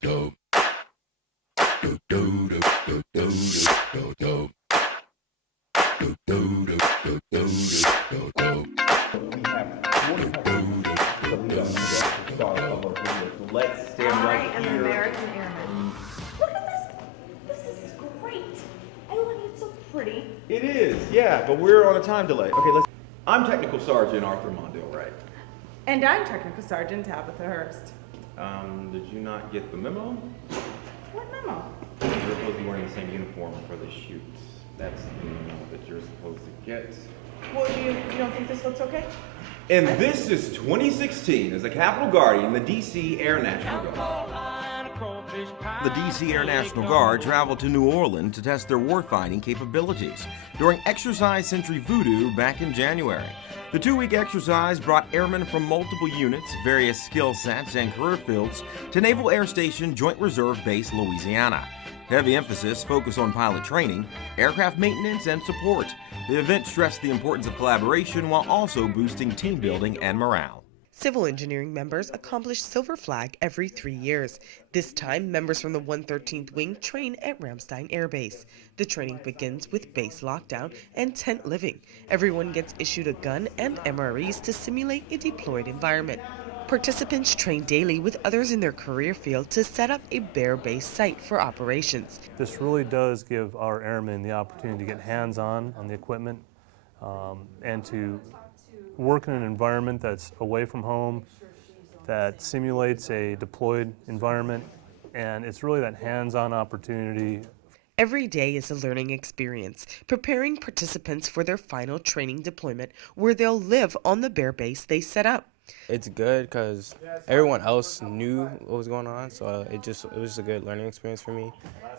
Let's stand right I am here. American Airman. Look at this. This is great. I love it. It's so pretty. It is, yeah, but we're on a time delay. Okay, let's. I'm Technical Sergeant Arthur Mondale, right? And I'm Technical Sergeant Tabitha Hurst. Did you not get the memo? What memo? You're supposed to be wearing the same uniform for the shoot. That's the memo that you're supposed to get. Well, you don't think this looks okay? And this is 2016 as a Capitol Guardian, the DC Air National Guard. The DC Air National Guard traveled to New Orleans to test their warfighting capabilities during Exercise Century Voodoo back in January. The 2-week exercise brought airmen from multiple units, various skill sets, and career fields to Naval Air Station Joint Reserve Base, Louisiana. Heavy emphasis focused on pilot training, aircraft maintenance, and support. The event stressed the importance of collaboration while also boosting team building and morale. Civil engineering members accomplish Silver Flag every 3 years. This time, members from the 113th Wing train at Ramstein Air Base. The training begins with base lockdown and tent living. Everyone gets issued a gun and MREs to simulate a deployed environment. Participants train daily with others in their career field to set up a bare-based site for operations. This really does give our airmen the opportunity to get hands-on on the equipment and to work in an environment that's away from home, that simulates a deployed environment, and it's really that hands-on opportunity. Every day is a learning experience, preparing participants for their final training deployment where they'll live on the bare base they set up. It's good because everyone else knew what was going on, so it was a good learning experience for me.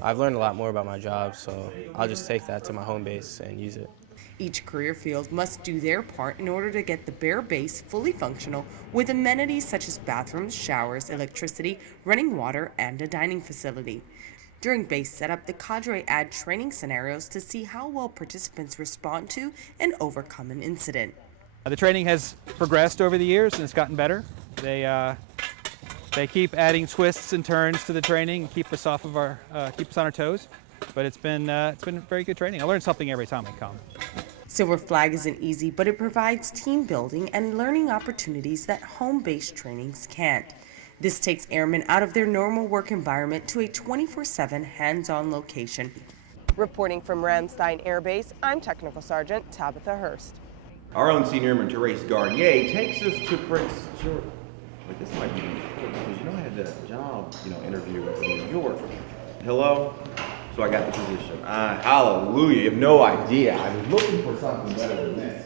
I've learned a lot more about my job, so I'll just take that to my home base and use it. Each career field must do their part in order to get the bare base fully functional with amenities such as bathrooms, showers, electricity, running water, and a dining facility. During base setup, the cadre add training scenarios to see how well participants respond to and overcome an incident. The training has progressed over the years and it's gotten better. They keep adding twists and turns to the training and keep us on our toes. But it's been very good training. I learn something every time I come. Silver Flag isn't easy, but it provides team building and learning opportunities that home-based trainings can't. This takes airmen out of their normal work environment to a 24/7 hands-on location. Reporting from Ramstein Air Base, I'm Technical Sergeant Tabitha Hurst. Our own senior airman, Therese Garnier, takes us to Prince George. Wait, this might be important because I had that job, interview in New York. Hello? So I got the position. Hallelujah. You have no idea. I was looking for something better than this.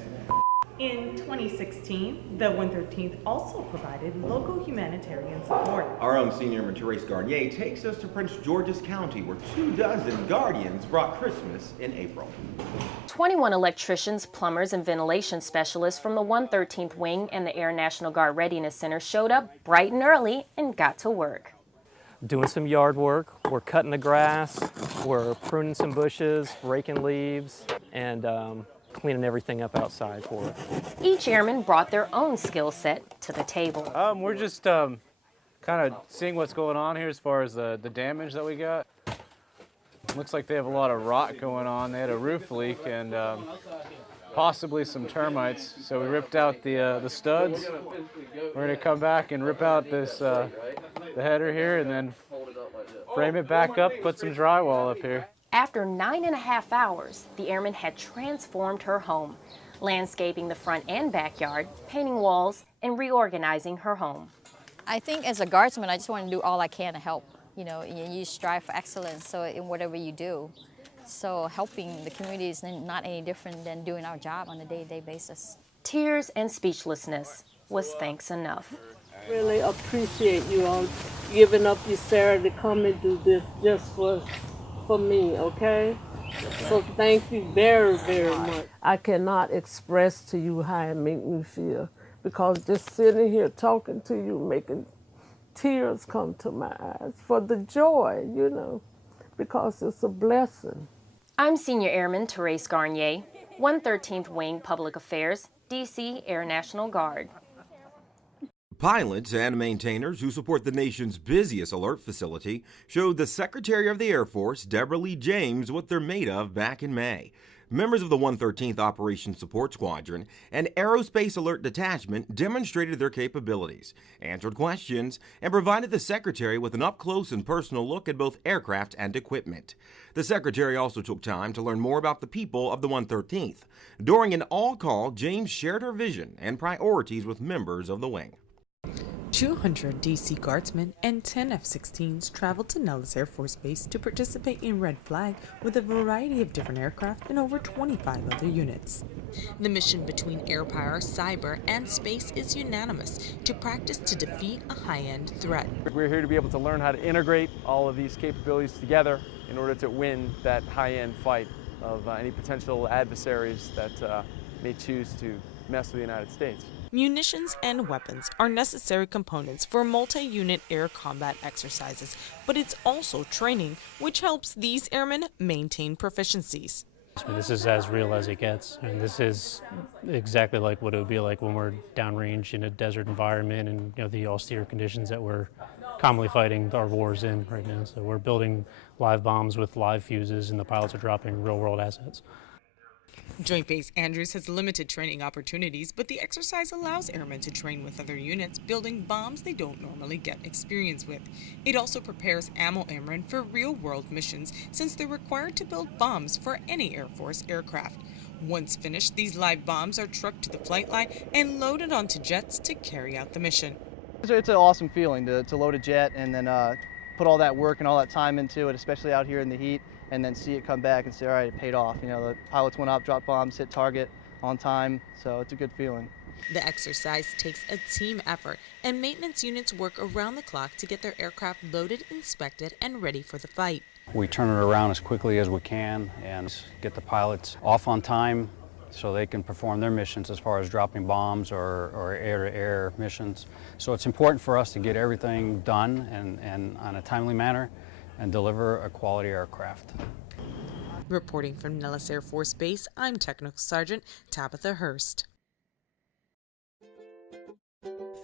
In 2016, the 113th also provided local humanitarian support. Our own senior airman, Therese Garnier, takes us to Prince George's County, where 24 Guardians brought Christmas in April. 21 electricians, plumbers, and ventilation specialists from the 113th Wing and the Air National Guard Readiness Center showed up bright and early and got to work. Doing some yard work, we're cutting the grass, we're pruning some bushes, raking leaves, and cleaning everything up outside for it. Each airman brought their own skill set to the table. We're just kind of seeing what's going on here as far as the damage that we got. Looks like they have a lot of rot going on. They had a roof leak and possibly some termites. So we ripped out the studs. We're going to come back and rip out this the header here and then frame it back up, put some drywall up here. After 9.5 hours, the airman had transformed her home, landscaping the front and backyard, painting walls, and reorganizing her home. I think as a guardsman, I just want to do all I can to help. You strive for excellence so in whatever you do. So helping the community is not any different than doing our job on a day-to-day basis. Tears and speechlessness was thanks enough. Really appreciate you all giving up your Saturday to come and do this just for me, okay? So thank you very, very much. I cannot express to you how it makes me feel because just sitting here talking to you, making tears come to my eyes for the joy, because it's a blessing. I'm Senior Airman Therese Garnier, 113th Wing Public Affairs, DC Air National Guard. Pilots and maintainers who support the nation's busiest alert facility showed the Secretary of the Air Force, Deborah Lee James, what they're made of back in May. Members of the 113th Operations Support Squadron and Aerospace Alert Detachment demonstrated their capabilities, answered questions, and provided the Secretary with an up-close and personal look at both aircraft and equipment. The Secretary also took time to learn more about the people of the 113th. During an all-call, James shared her vision and priorities with members of the wing. 200 DC Guardsmen and 10 F-16s traveled to Nellis Air Force Base to participate in Red Flag with a variety of different aircraft and over 25 other units. The mission between air power, cyber, and space is unanimous to practice to defeat a high-end threat. We're here to be able to learn how to integrate all of these capabilities together in order to win that high-end fight of any potential adversaries that may choose to mess with the United States. Munitions and weapons are necessary components for multi-unit air combat exercises, but it's also training, which helps these airmen maintain proficiencies. This is as real as it gets, and this is exactly like what it would be like when we're downrange in a desert environment and the austere conditions that we're commonly fighting our wars in right now. So we're building live bombs with live fuses, and the pilots are dropping real-world assets. Joint Base Andrews has limited training opportunities, but the exercise allows airmen to train with other units, building bombs they don't normally get experience with. It also prepares ammo airmen for real-world missions, since they're required to build bombs for any Air Force aircraft. Once finished, these live bombs are trucked to the flight line and loaded onto jets to carry out the mission. It's an awesome feeling to load a jet and then put all that work and all that time into it, especially out here in the heat, and then see it come back and say, all right, it paid off. The pilots went up, dropped bombs, hit target on time, so it's a good feeling. The exercise takes a team effort, and maintenance units work around the clock to get their aircraft loaded, inspected, and ready for the fight. We turn it around as quickly as we can and get the pilots off on time so they can perform their missions as far as dropping bombs or air-to-air missions. So it's important for us to get everything done and on a timely manner and deliver a quality aircraft. Reporting from Nellis Air Force Base, I'm Technical Sergeant Tabitha Hurst.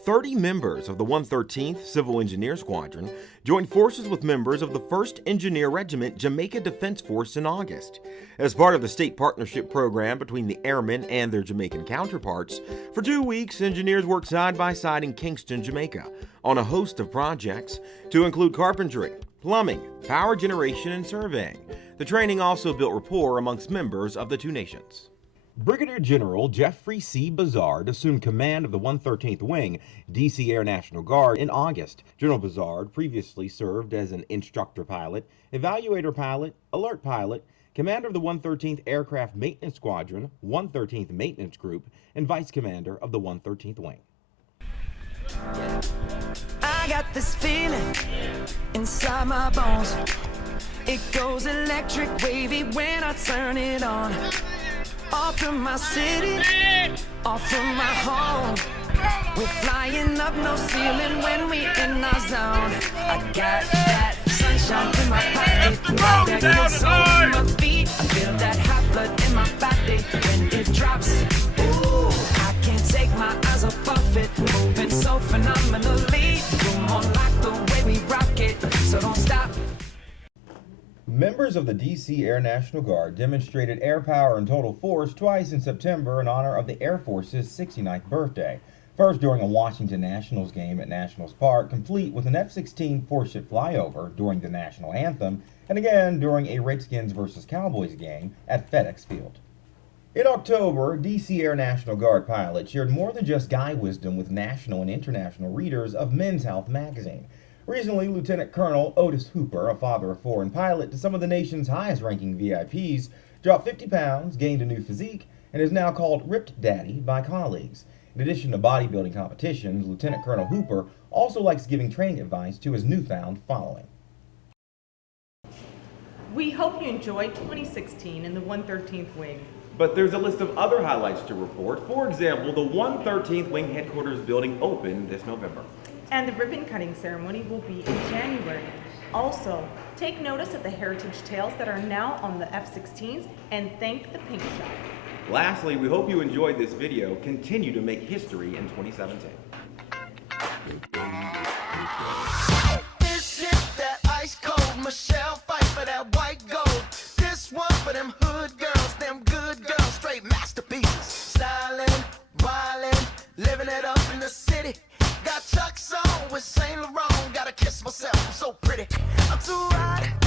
30 members of the 113th Civil Engineer Squadron joined forces with members of the 1st Engineer Regiment Jamaica Defense Force in August. As part of the state partnership program between the airmen and their Jamaican counterparts, for 2 weeks, engineers worked side by side in Kingston, Jamaica, on a host of projects to include carpentry, plumbing, power generation, and surveying. The training also built rapport amongst members of the two nations. Brigadier General Jeffrey C. Bazard assumed command of the 113th Wing, D.C. Air National Guard, in August. General Bazard previously served as an instructor pilot, evaluator pilot, alert pilot, commander of the 113th Aircraft Maintenance Squadron, 113th Maintenance Group, and vice commander of the 113th Wing. I got this feeling inside my bones. It goes electric wavy when I turn it on. Off from my city, off from my home. We're flying up no ceiling when we in our zone. I got that sunshine in my pocket, got that good soul in my feet. I feel that hot blood in my body when it drops. Ooh, I can't take my eyes off of it, moving so phenomenally. Come on, like the way we rock it, so don't stop. Members of the D.C. Air National Guard demonstrated air power and total force twice in September in honor of the Air Force's 69th birthday. First during a Washington Nationals game at Nationals Park, complete with an F-16 four-ship flyover during the national anthem, and again during a Redskins vs. Cowboys game at FedEx Field. In October, D.C. Air National Guard pilots shared more than just guy wisdom with national and international readers of Men's Health magazine. Recently, Lieutenant Colonel Otis Hooper, a father of four and pilot to some of the nation's highest-ranking VIPs, dropped 50 pounds, gained a new physique, and is now called Ripped Daddy by colleagues. In addition to bodybuilding competitions, Lieutenant Colonel Hooper also likes giving training advice to his newfound following. We hope you enjoyed 2016 in the 113th Wing. But there's a list of other highlights to report. For example, the 113th Wing Headquarters building opened this November. And the ribbon-cutting ceremony will be in January. Also, take notice of the heritage tails that are now on the F-16s and thank the paint shop. Lastly, we hope you enjoyed this video. Continue to make history in 2017. so pretty. I'm too hot.